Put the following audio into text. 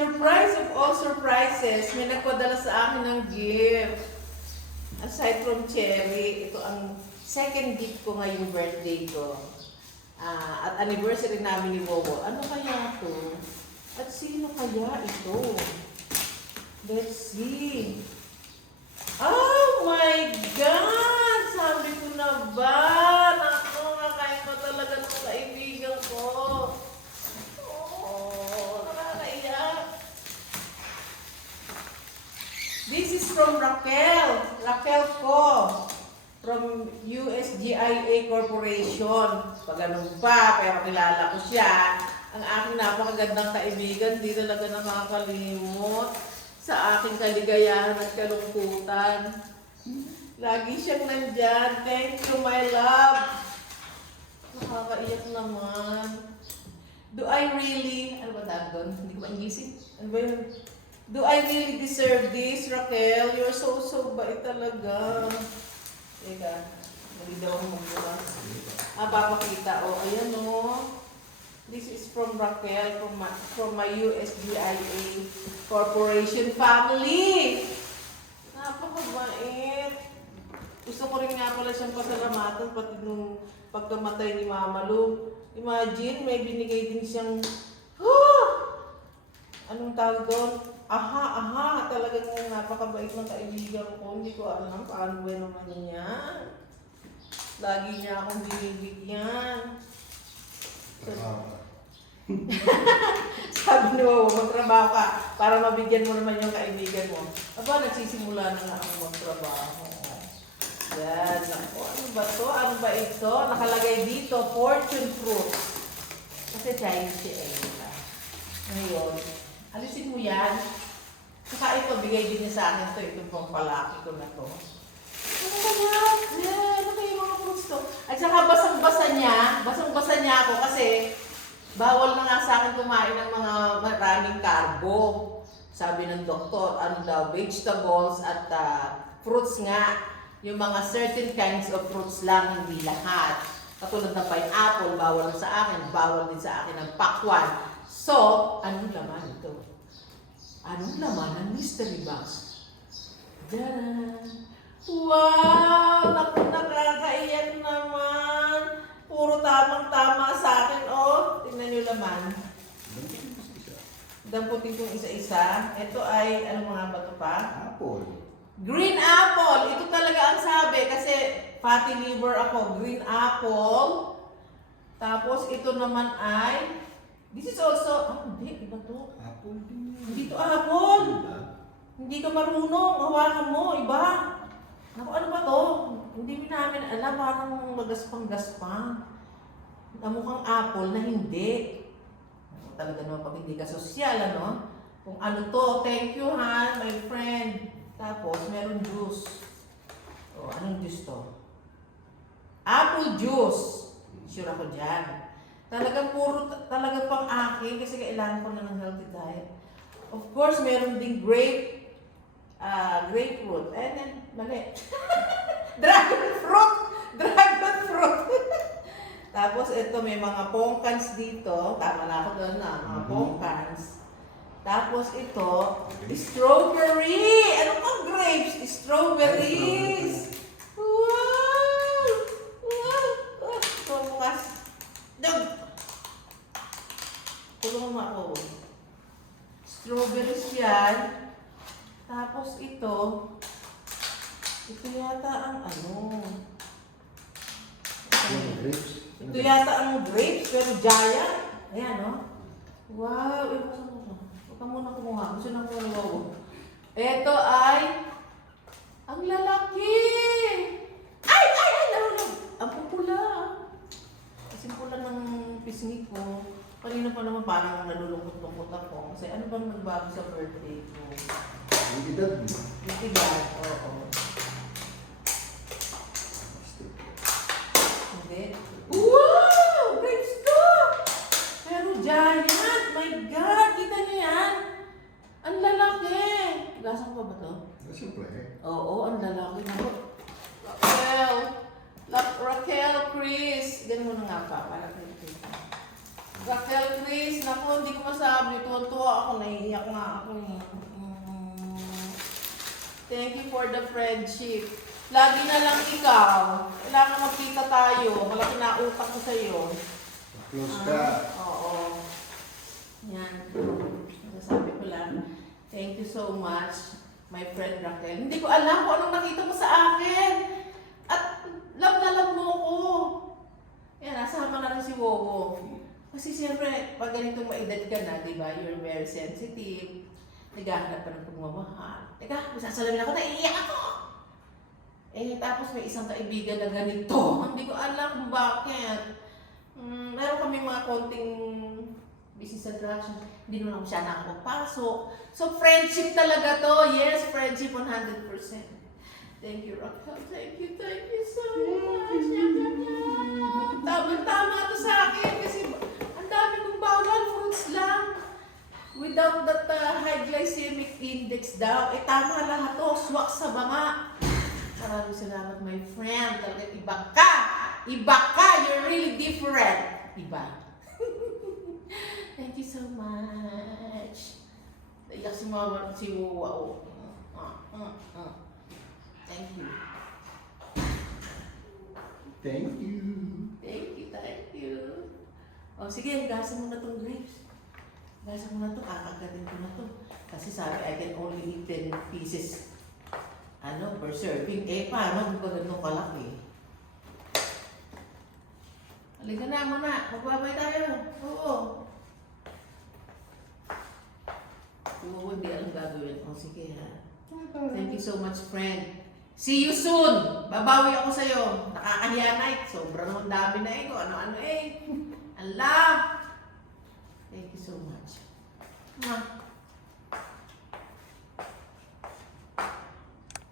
Surprise of all surprises, may nagpadala sa akin ng gift. Aside from Cherry, ito ang second gift ko ngayong birthday ko. At anniversary namin ni Wowo. Ano kaya to? At sino kaya ito? Let's see. Oh my God! Sabi ko na ba? Naku, nakain ko talaga ng kaibigan ko. Oh, nakakaiyak. This is from Raquel. Raquel ko. From USGIA Corporation. Pag ganun pa, pero kilala ko siya. Ang aking napakagandang kaibigan, di talaga nakakalimot sa aking kaligayahan at kalungkutan. Lagi siyang nandyan. Thank you, my love. Nakakaiyak naman. Do I really, ano ba tawag doon? Hindi ko maingisip. Ano ba yun? Do I really deserve this, Raquel? You're so bait talaga. Teka, mali daw ang magbukas. Papakita. O, ayan o. This is from Raquel, from my USGIA Corporation family. Napakabait. Gusto ko rin nga pala siyang pasalamatan pati nung pagkamatay ni Mama Lu. Imagine, may binigay din siyang, anong tawag doon? Aha, talagang napakabait ng kaibigan ko. Hindi ko alam paano ba naman yan. Lagi niya akong binibigyan. Sabi ni Wowo, magtrabaho ka para mabigyan mo naman yung kaibigan mo. Aba, nagsisimula na nga ako magtrabaho. Yan, ako. Ano ba to? Ano ba ito? Nakalagay dito, fortune fruit. Kasi Chinese siya eh. Ngayon, alisin mo yan. Saka ito, bigay din niya sa akin ito. Itong pang palaki ko na to. Ano ba yan? Ano ba yung mga fruits to? At saka basang-basa niya ako kasi bawal na nga sa akin kumain ng mga maraming carbo. Sabi ng doktor, ano daw, vegetables at fruits nga. Yung mga certain kinds of fruits lang, hindi lahat. Katulad ng pineapple, bawal sa akin. Bawal din sa akin ang pakwan. So, anong laman ito? Anong laman ng mystery box? Daran! Wow! Nakakaiyak naman! Puro tamang-tama sa akin, oh. Tingnan nyo laman. Damputin kong isa-isa. Ito ay, ano mga bato pa? Apple. Green apple. Ito talaga ang sabi kasi fatty liver ako. Green apple. Tapos ito naman ay, this is also, hindi, iba to. Apple. Hindi to apple. Hindi ka marunong. Hawakan mo, iba. Ako, ano ba to? Hindi namin alam, parang magaspang-gaspang. Na mukhang apple na hindi. Talaga naman pag hindi ka sosyal, ano? Kung ano to, thank you ha, my friend. Tapos, meron juice. O, anong juice to? Apple juice. Sure ako dyan. Talagang talagang pang akin kasi kailangan ko na ng healthy diet. Of course, meron ding grapefruit. And then, mali. Dragon fruit! Dragon fruit! Tapos, ito, may mga pongkans dito. Tama na ako doon na, mga pongkans. Tapos ito, strawberry! Ano pang grapes? Strawberries! Wow! Wow! Ito bukas. Dog! Tulungan mo ako. Strawberries yan. Tapos ito yata ang ano. Grapes. Ito yata ang grapes, pero giant. Ayan, no? Wow! Huwag ka muna kumuha. Gusto na kumuha ng Wowo. Ito ay ang lalaki! Ay! Nahulog! Ang pupula. Kasi pula ng pisngi ko. Kanina pa naman parang nalulungkot-lungkot ako. Kasi ano bang nagbago sa birthday ko? Ang edad mo. Yung edad, oo. Hindi. Wow! Grapes to! Pero giant! My God! Kita niyo yan? Ang lalaki! Lasang pa ba to? Siyempre. Oo, ang lalaki na. Raquel, Chris. Ganun mo na nga pa, para kayo kita. Raquel Chris, naku, hindi ko masabi. Tuwa-tuwa ako, naiiyak nga ako. Thank you for the friendship. Lagi na lang ikaw. Kailangan magkita tayo. Malaki na utak ko sa'yo. Close ka. Oo. Yan. Sabi ko lang, thank you so much, my friend Raquel. Hindi ko alam kung anong nakita mo sa akin. At love na love mo ko. Yan, nasama na rin si Wowo. Kasi siyempre, pag ganitong maedad ka na, di ba, you're very sensitive. Naghahanap ka ng pagmamahal. Teka, masasalamin ako, naiiyak ako! Eh, tapos may isang kaibigan na ganito. Hindi ko alam kung bakit. Meron kami mga konting business attraction. Hindi naman ako siya nakapagpasok. So, friendship talaga to. Yes, friendship 100%. Thank you, Raquel. Thank you so much. Tama-tama to sa akin kasi ang dami kong bawal, fruits lang. Without that high glycemic index daw, eh tama lahat to, swak sa banga. Maraming salamat, my friend. Talaga iba ka! Iba ka! You're really different. Iba. Thank you so much. Iyak si mama, si Wawa. Thank you. Thank you. Thank you. O sige, gasan mo na tong grapes. Gasan mo na to, kakagatin ko na to. Kasi sabi, I can only eat 10 pieces per serving. Eh, paano kung ganun kalaki? Halika na muna, magbabay tayo. Oo. Oo, hindi alam gagawin. O sige ha. Thank you so much, friend. See you soon! Babawi ako sa'yo. Nakakahiya na eh. Sobrang naman dami na eh. Kung ano-ano eh. Allah! Thank you so much. Ma.